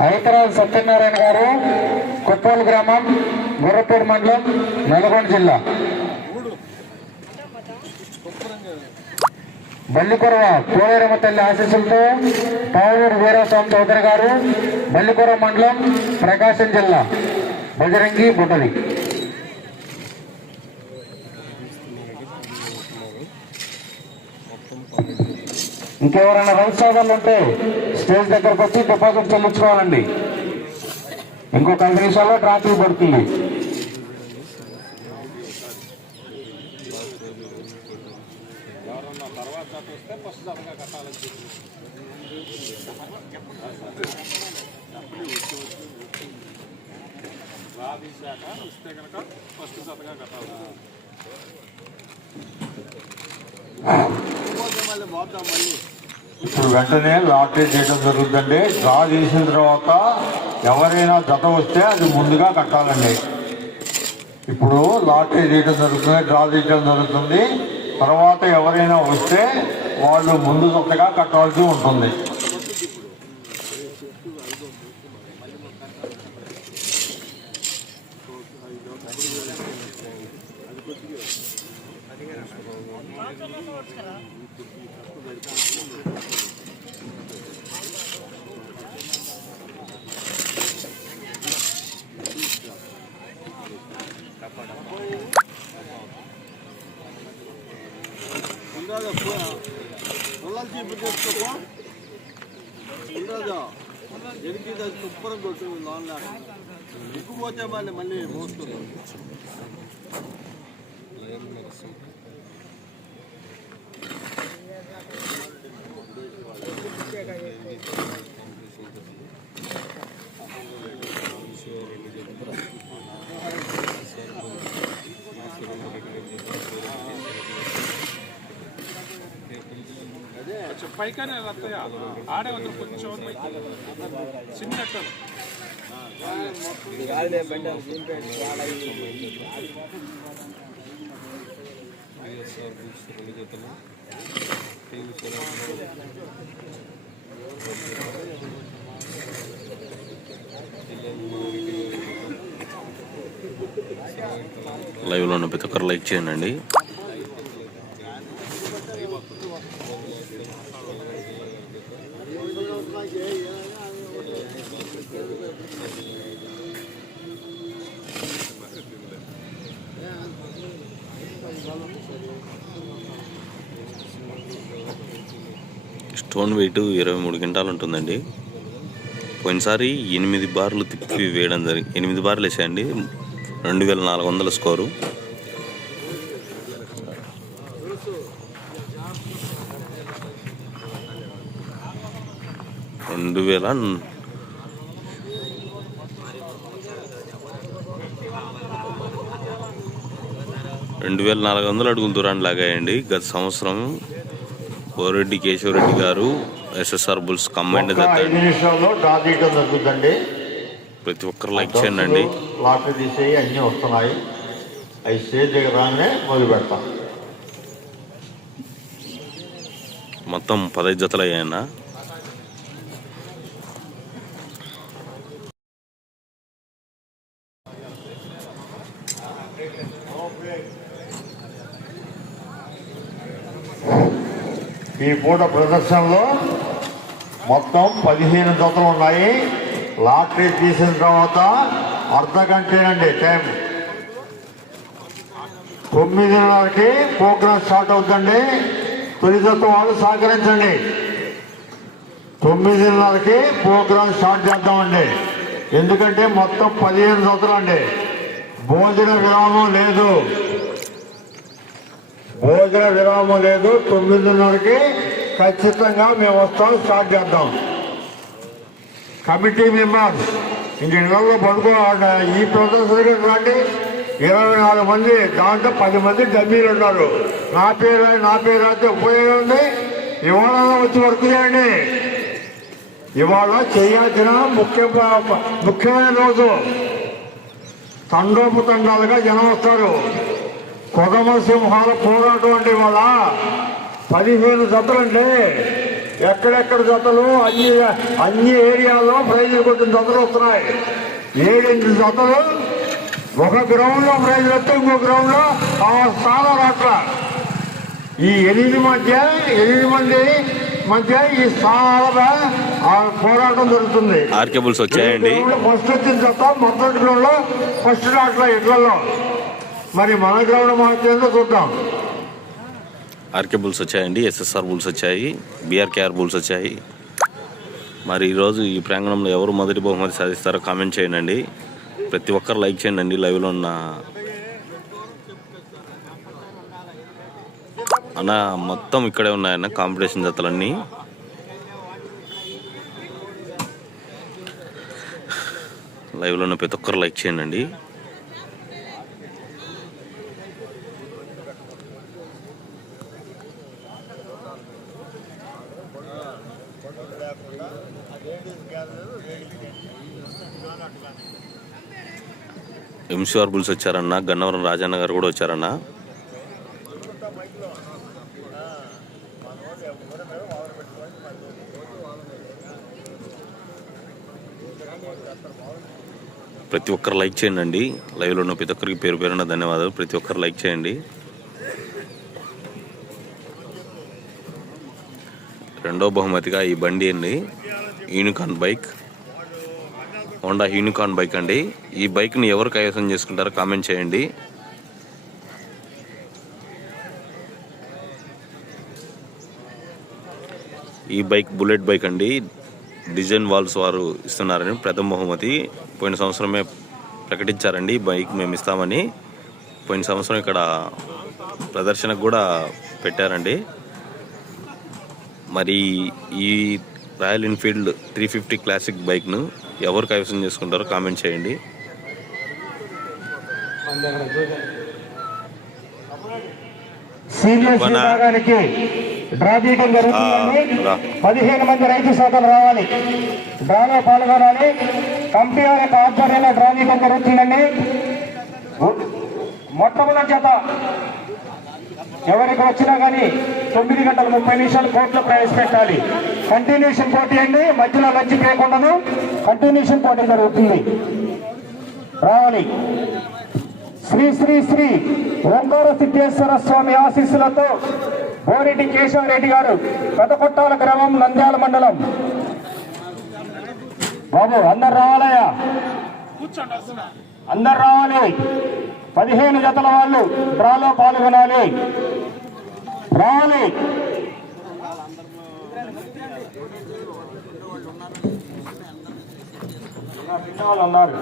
అవతరాలు సత్యనారాయణ గారు కొత్తోలు గ్రామం గుర్రపూడి మండలం నల్గొండ జిల్లా. బల్లికొరవ కోలేరమ్మ తల్లి ఆశీస్సులతో పావులూరు వీరస్వామి చౌదరి గారు బల్లికొరవ మండలం ప్రకాశం జిల్లా బజరంగి బుట్టది ఇంకెవరైనా రైతు సోదరులు ఉంటే స్టేజ్ దగ్గరకు వచ్చి డిపాజిట్ చెల్లించుకోవాలండి. ఇంకొక ఐదు నిమిషాల్లో ట్రాఫిక్ పడుతుంది. వెంటనే చేయడం జరుగుతుందండి. డ్రా చేసిన తర్వాత ఎవరైనా జత వస్తే అది ముందుగా కట్టాలండి. ఇప్పుడు లాటరీ చేయడం జరుగుతుంది డ్రా చేయడం జరుగుతుంది. తర్వాత ఎవరైనా వస్తే వాళ్ళు ముందు జతగా కట్టాల్సి ఉంటుంది. పొలాలు చీపు చేసుకోపో గుజరాత్ ఎనికి శుభ్రం కొట్టు లోన్ లేక ఎక్కుపోతే మళ్ళీ మళ్ళీ మోస్తుంది పైకానే రత్తయ్య ఆడే వద్దు కొంచెం చిన్నట్టు లైవ్లో ఉన్న ప్రతి ఒక్కరు లైక్ చేయండి. స్టోన్ వెయిట్ ఇరవై మూడు క్వింటాలు ఉంటుందండి. పోయినసారి ఎనిమిది బార్లు తిప్పి వేయడం జరిగింది ఎనిమిది బార్లు వేసాయండి. రెండు వేల నాలుగు వందల స్కోరు. రెండు వేల రెండు వేల నాలుగు వందల అడుగుల దూరాన్ని లాగాయండి. గత సంవత్సరం బోరెడ్డి కేశవరెడ్డి గారు ఎస్ఎస్ఆర్ బుల్స్ నిమిషాల్లో డ్రా చేయడం జరుగుతుందండి ప్రతి ఒక్కరు లైక్ చేయండి. లాటరీ తీసేవి అన్నీ వస్తున్నాయి. అవి స్టేజ్ దగ్గర రాగానే మొదలు పెడతాం. మొత్తం పదహైదు జతలు అయ్యాయన్నా. పూట ప్రదర్శనలో మొత్తం పదిహేను జతలు ఉన్నాయి. లాటరీ తీసిన తర్వాత అర్ధ గంటేనండి టైం. తొమ్మిదిన్నరకి ప్రోగ్రామ్ స్టార్ట్ అవుతుందండి. తొలి జత వాళ్ళు సహకరించండి. తొమ్మిదిన్నరకి ప్రోగ్రామ్ స్టార్ట్ చేద్దామండి. ఎందుకంటే మొత్తం పదిహేను జతలు అండి భోజన విరామం లేదు. భోజన విరామం లేదు. తొమ్మిదిన్నరకి ఖచ్చితంగా మేము వస్తాం స్టార్ట్ చేద్దాం. కమిటీ మెంబర్స్ ఇంక నెలలో పడుకోవాలి ఈ ప్రదర్శనకి రండి ఇరవై నాలుగు మంది దాంట్లో పది మంది డమ్మీలు ఉన్నారు. నా పేరు నా పేరు అయితే ఉపయోగం ఉంది. ఇవాళ వచ్చి వర్క్ చేయండి. ఇవాళ చేయాల్సిన ముఖ్య ముఖ్యమైన రోజు. తండోపతండాలుగా జనం వస్తారు. కొదమ సింహాల పోరాటం అంటే ఇవాళ. పదిహేను జతలంటే ఎక్కడెక్కడ జతలు? అన్ని అన్ని ఏరియాల్లో ప్రైజులు కొట్టిన జతలు వస్తున్నాయి. ఏడెనిమిది జతలు. ఒక గ్రౌండ్లో ప్రైజ్ వస్తే ఇంకో గ్రౌండ్లో ఆ స్థానం రాట్ల. ఈ ఎనిమిది మధ్య ఎనిమిది మంది మధ్య ఈ స్థానాల ఆ పోరాటం జరుగుతుంది. ఆర్కే బుల్స్ వచ్చాయండి. ఫస్ట్ వచ్చిన జత మొదటి గ్రౌండ్లో ఫస్ట్ రాట్ల ఇళ్ళలో మరి మన గ్రౌండ్ మార్చేందుకు చూద్దాం. ఆర్కే బుల్స్ వచ్చాయండి ఎస్ఎస్ఆర్ బుల్స్ వచ్చాయి బీఆర్కేఆర్ బుల్స్ వచ్చాయి. మరి ఈరోజు ఈ ప్రాంగణంలో ఎవరు మొదటి బహుమతి సాధిస్తారో కామెంట్ చేయండి. ప్రతి ఒక్కరు లైక్ చేయండి లైవ్లో ఉన్న అన్న మొత్తం ఇక్కడే ఉన్నాయన్న కాంపిటీషన్ జతలన్నీ. లైవ్లో ఉన్న ప్రతి ఒక్కరు లైక్ చేయండి ఎంసీఆర్ బుల్స్ వచ్చారన్న గన్నవరం రాజన్న గారు కూడా వచ్చారన్న. ప్రతి ఒక్కరు లైక్ చేయండి అండి. లైవ్లో ఉన్న ప్రతి ఒక్కరికి పేరు పేరున ధన్యవాదాలు. ప్రతి ఒక్కరు లైక్ చేయండి. రెండో బహుమతిగా ఈ బండి అండి Unicorn bike Honda Unicorn bike అండి. ఈ బైక్ని ఎవరు కైవసం చేసుకుంటారో కామెంట్ చేయండి. ఈ బైక్ బుల్లెట్ బైక్ అండి. డిజైన్ వాల్స్ వారు ఇస్తున్నారని ప్రథమ బహుమతి. పోయిన సంవత్సరమే ప్రకటించారండి. బైక్ మేము ఇస్తామని. పోయిన సంవత్సరం ఇక్కడ ప్రదర్శనకు కూడా పెట్టారండి. మరి ఈ Royal Enfield three fifty classic బైక్ను ఎవరు కైవసం చేసుకుంటారో కామెంట్ చేయండి. పదిహేను మంది రైతు సోదరులు రావాలి. డ్రాలో పాల్గొనాలి. వారి యొక్క ఆధ్వర్యంలో డ్రా జరుగుతుందండి. మొట్టమొదటి జత ఎవరికి వచ్చినా కానీ తొమ్మిది గంటల ముప్పై నిమిషాలు కోర్టులో ప్రవేశపెట్టాలి. కంటిన్యూషన్ పోటీ అండి. మధ్యలో లంచ్ బ్రేక్ కంటిన్యూషన్ పోటీ జరుగుతుంది. రావాలి. శ్రీ శ్రీ శ్రీ ఓంకార సిద్ధేశ్వర స్వామి ఆశీస్సులతో బోరెడ్డి కేశవరెడ్డి గారు పెదకొట్టాల గ్రామం నంద్యాల మండలం. బాబు అందరు రావాలయ్యా. అందరు రావాలి. పదిహేను జతల వాళ్ళు డ్రాలో పాల్గొనాలి. రావాలి. ఉన్నారు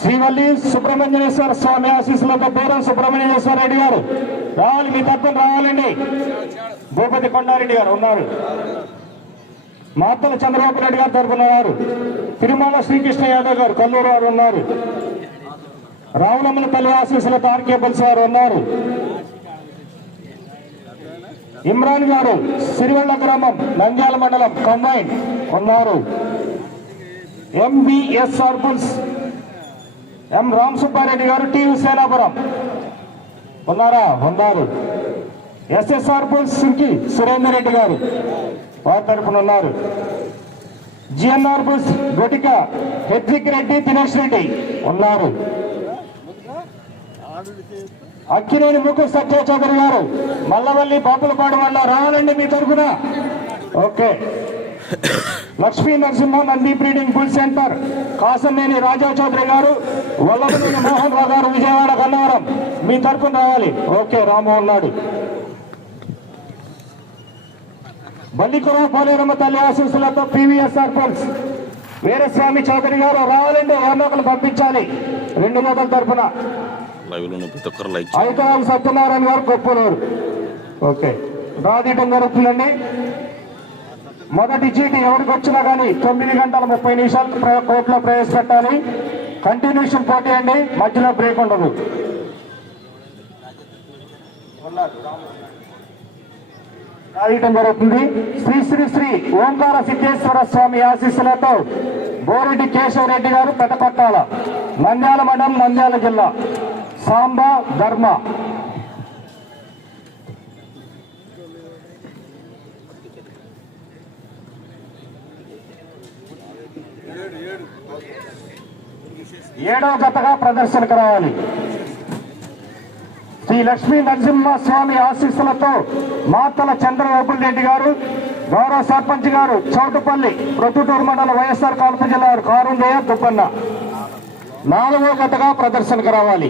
శ్రీవల్లి సుబ్రహ్మణ్యేశ్వర స్వామి ఆశీస్సులతో బూరం సుబ్రహ్మణ్యేశ్వర రెడ్డి గారు. రావాలి మీ తత్వం రావాలండి. భూపతి కొండారెడ్డి గారు ఉన్నారు. మాతల చంద్రబాబు రెడ్డి గారు తరఫున ఉన్నారు. తిరుమల శ్రీకృష్ణ యాదవ్ గారు కల్లూరు వారు ఉన్నారు. రావులమ్మల తల్లి ఆశీస్సులతో ఆర్కే గారు వారు ఉన్నారు. ఇమ్రాన్ గారు సిరివెళ్ళ గ్రామం నంద్యాల మండలం కంబైన్ ఉన్నారు ఎంబిఎస్ అర్బన్స్ ఎం రామ్ సుబ్బారెడ్డి గారు టీవీ సేనాపురం ఉన్నారా ఉన్నారు ఎస్ఎస్ఆర్ బుల్స్కి సురేందర్ రెడ్డి గారు వారి తరఫున ఉన్నారు. జిఎన్ఆర్ బుల్స్ గొటిక హెద్విక్ రెడ్డి దినేష్ రెడ్డి ఉన్నారు. అక్కినేని ముకు సత్య చౌదరి గారు మల్లవల్లి బాపులపాడు వల్ల రావాలండి మీ తరఫున. Okay. Lakshmi Narasimha Nandi breeding bull centre Kasaneni Raja Chowdary garu Vallabhaneni Mohan రావు గారు విజయవాడ గన్నవరం. మీ తరఫున రావాలి. ఓకే రామ్మోహన్ నాయుడు. బల్లికుర పోలేరమ్మ తల్లి ఆశీస్సులతో పివిఎస్ఆర్ పల్స్ వీరస్వామి చౌదరి గారు రావాలండి వారినొకరు పంపించాలి. రెండు మొదల తరఫున. లైవ్లో ఉన్న ప్రతి ఒక్కరు లైక్ ఐతరాలు సత్యనారాయణ గారు గొప్పనూరు ఓకే. రాదీయటం జరుగుతుందండి మొదటి చీటి ఎవరికి వచ్చినా కానీ తొమ్మిది గంటల ముప్పై నిమిషాలు కోర్టులో ప్రవేశపెట్టాలి. కంటిన్యూషన్ పోటీ అండి. మధ్యలో బ్రేక్ ఉండదు. రాయటం జరుగుతుంది శ్రీ శ్రీ శ్రీ ఓంకార సిద్ధేశ్వర స్వామి ఆశీస్సులతో బోరెడ్డి కేశవరెడ్డి గారు పెద్దపట్టాల నంద్యాల మండలం నంద్యాల జిల్లా. సాంబా ధర్మ. ఏడవ గతగా ప్రదర్శనకు రావాలి. శ్రీ లక్ష్మీ నరసింహస్వామి ఆశీస్సులతో మాతల చంద్రబాబు రెడ్డి గారు గౌరవ సర్పంచ్ గారు చౌటుపల్లి ప్రొద్దుటూరు మండలం వైఎస్ఆర్ కాన్ఫరెన్స్ జిల్లా కారుండేయ దుప్పన్న నాలుగో గతగా ప్రదర్శనకు రావాలి.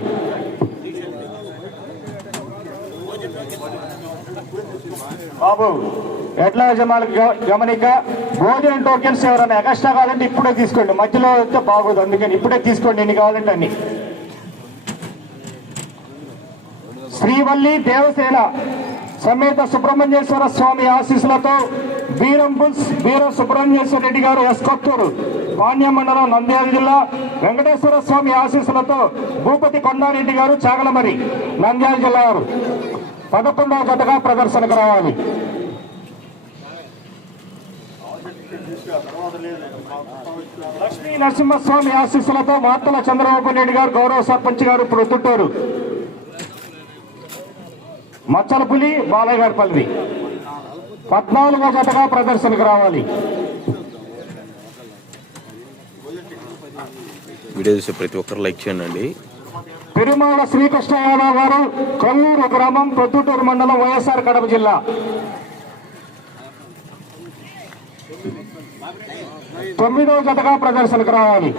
బాబు ఎట్లా యజమానులకు గమనిక భోజనం టోకెన్స్ ఎవరైనా ఎక్స్ట్రా కావాలంటే ఇప్పుడే తీసుకోండి. మధ్యలో వస్తే బాగోదు అందుకని ఇప్పుడే తీసుకోండి ఎన్ని కావాలంటే అన్ని. శ్రీవల్లి దేవసేన సమేత సుబ్రహ్మణ్యేశ్వర స్వామి ఆశీస్సులతో బీరం బుల్స్ వీర సుబ్రహ్మణ్యేశ్వర రెడ్డి గారు ఎస్కొత్తూరు పాణ్యం మండలం నంద్యాల జిల్లా వెంకటేశ్వర స్వామి ఆశీస్సులతో భూపతి కొండారెడ్డి గారు చాగలమరి నంద్యాల జిల్లా గారు పదకొండవ జతగా ప్రదర్శనకు రావాలి. లక్ష్మీ నరసింహస్వామి ఆశీస్సులతో మార్తల చంద్రబాబు నాయుడు గారు గౌరవ సర్పంచ్ గారు ఇప్పుడు ప్రొద్దుటూరు మచ్చలపులి బాలయ్య గారి పల్లి పద్నాలుగో జతగా ప్రదర్శనకు రావాలి. వీడియో చూసే ప్రతి ఒక్కరు లైక్ చేయండి. పెరుమాళ శ్రీకృష్ణ యాదవ్ గారు కొల్లూరు గ్రామం ప్రొద్దుటూరు మండలం వైఎస్ఆర్ కడప జిల్లా. తొమ్మిదవ జతగా ప్రదర్శనకు రావాలి.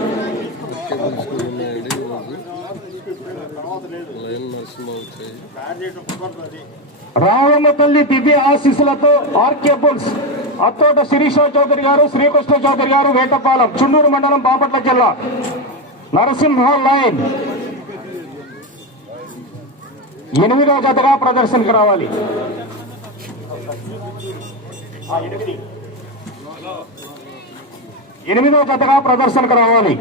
రావణ తల్లి దివ్య ఆశీస్సులతో ఆర్కే బుల్స్ అత్తోట శిరీష చౌదరి గారు శ్రీకృష్ణ చౌదరి గారు వేటపాలెం చుండూరు మండలం బాపట్ల జిల్లా. నరసింహ లైన్. ఎనిమిదో జతగా ప్రదర్శనకు రావాలి. ఎనిమిదో. జతగా ప్రదర్శనకు రావాలి.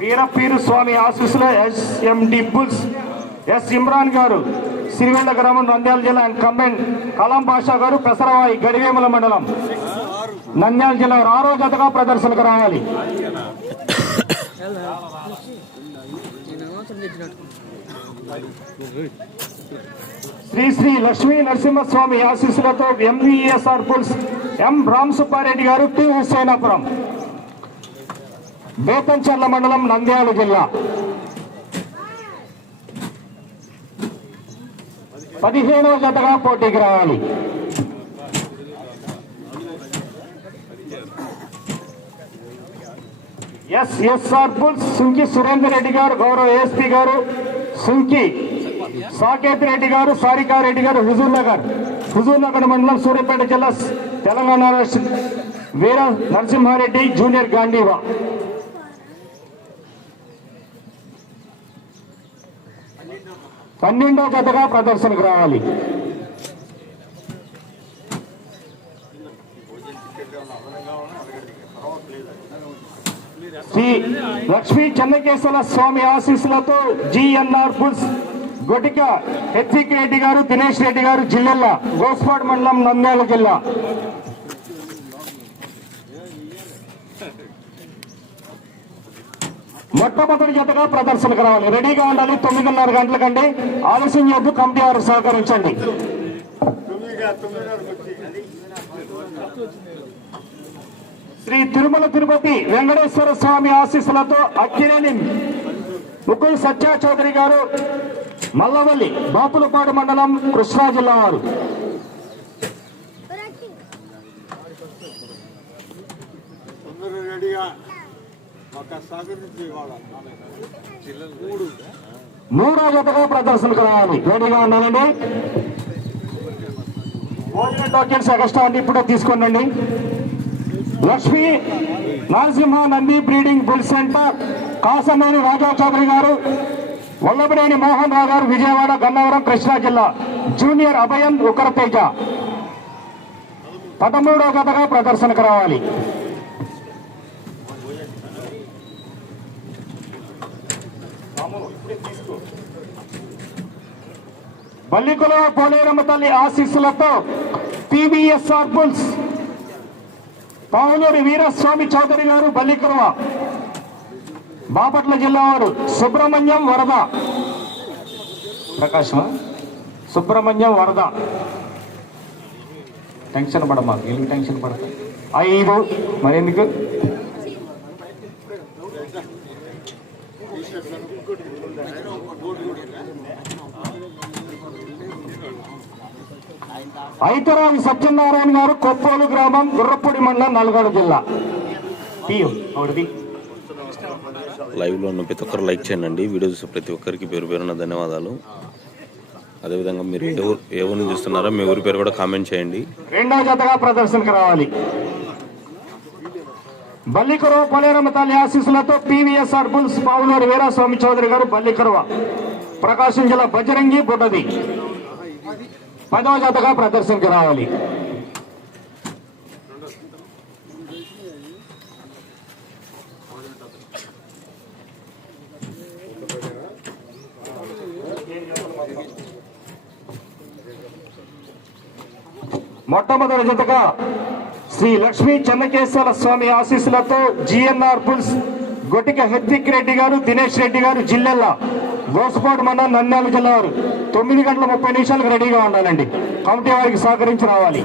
Veerapeeru Swamy ఆశీస్సులో SM bulls S Imran garu Sirivella గ్రామం నంద్యాల జిల్లా అండ్ కంబైన్ కలాం బాషా గారు పెసరవాయి గడివేముల మండలం నంద్యాల జిల్లా ఆరో జతగా ప్రదర్శనకు రావాలి. శ్రీ శ్రీ లక్ష్మీ నరసింహస్వామి ఆశీస్సులతో MVSR bulls M Ram Subbareddy garu T. Hussainapuram Betamcherla మండలం నంద్యాల జిల్లా. పదిహేనవ జతగా పోటీకి రావాలి. ఎస్ఎస్ఆర్ బుల్స్ సుంకి సురేందర్ రెడ్డి గారు గౌరవ ఏఎస్పీ గారు సుంకి సాకేత్ రెడ్డి గారు సారికారెడ్డి గారు హుజూర్ నగర్ హుజూర్ నగర్ మండలం సూర్యాపేట జిల్లా తెలంగాణ రాష్ట్ర వీర నరసింహారెడ్డి జూనియర్ గాంధీవా. పన్నెండో జతగా ప్రదర్శనకు రావాలి. శ్రీ లక్ష్మీ చెన్నకేశ్వర స్వామి ఆశీస్సులతో జిఎన్ఆర్ బుల్స్ గొటిక హెచ్సిక్ రెడ్డి గారు దినేష్ రెడ్డి గారు జిల్లెల్ల గోస్పాడ్ మండలం నంద్యాల జిల్లా. మొట్టమొదటి జతగా ప్రదర్శనకు రావాలి. రెడీగా ఉండాలి. తొమ్మిదిన్నర గంటల కంటే ఆలస్యం చేద్దు. కమిటీ వారు సహకరించండి. శ్రీ తిరుమల తిరుపతి వెంకటేశ్వర స్వామి ఆశీస్సులతో అక్కినేని ముగ్గురు సత్యా చౌదరి గారు మల్లవల్లి బాపులపాడు మండలం కృష్ణా జిల్లా వారు. మూడు. జతగా ప్రదర్శనకు రావాలి. రెడీగా ఉన్నానండి భోజన టోకెన్స్ ఎక్స్ట్రా అండి ఇప్పుడే తీసుకోండి. Lakshmi Narasimha Nandi breeding bull centre Kasameni Raja Chowdary garu Vallabhaneni Mohan రావు గారు విజయవాడ గన్నవరం కృష్ణా జిల్లా. జూనియర్ అభయం ఉకరతేజ. పదమూడవ గతగా ప్రదర్శనకు రావాలి. బల్లికుల పోలేరమ్మ తల్లి ఆశీస్సులతో టీవీఎస్ఆర్ బుల్స్ పావులూరి వీరస్వామి చౌదరి గారు బల్లికురవ. బాపట్ల జిల్లా వారు సుబ్రహ్మణ్యం వరద. ప్రకాశం సుబ్రహ్మణ్యం వరద. టెన్షన్ పడమ్మా ఎందుకు టెన్షన్ పడతా ఐదు మరి ఐతరావి సత్యనారాయణ గారు కొప్పోలు గ్రామం గుర్రపూడి మండలం నల్గొండ జిల్లా. లైవ్లో ఉన్న ప్రతి ఒక్కరు లైక్ చేయండి. వీడియో చూసే ప్రతి ఒక్కరికి పేరు పేరున ధన్యవాదాలు. అదేవిధంగా మీరు ఊరు నుంచి చూస్తున్నారో మీ ఊరి పేరు కూడా కామెంట్ చేయండి. రెండో జతగా ప్రదర్శనకు రావాలి. బల్లికరువ పొలేరమ్మ తల్లి ఆశీస్సులతో పీవీఎస్ఆర్ బుల్స్ పావులూరు వీరాస్వామి చౌదరి గారు బల్లికరువ. ప్రకాశం జిల్లా బజరంగి బుడ్డది. పదవ జతగా ప్రదర్శనకు రావాలి. మొట్టమొదటి జతగా శ్రీ లక్ష్మీ చెన్నకేశ్వర స్వామి ఆశీస్సులతో జిఎన్ఆర్ పుల్స్ గొటిక హెత్తిక్ రెడ్డి గారు దినేష్ రెడ్డి గారు జిల్లెల్ల గోసుపాడు మండలం నంద్యాల జిల్లా వారు తొమ్మిది గంటల ముప్పై నిమిషాలకు రెడీగా ఉండాలండి. కమిటీ వారికి సహకరించి రావాలి.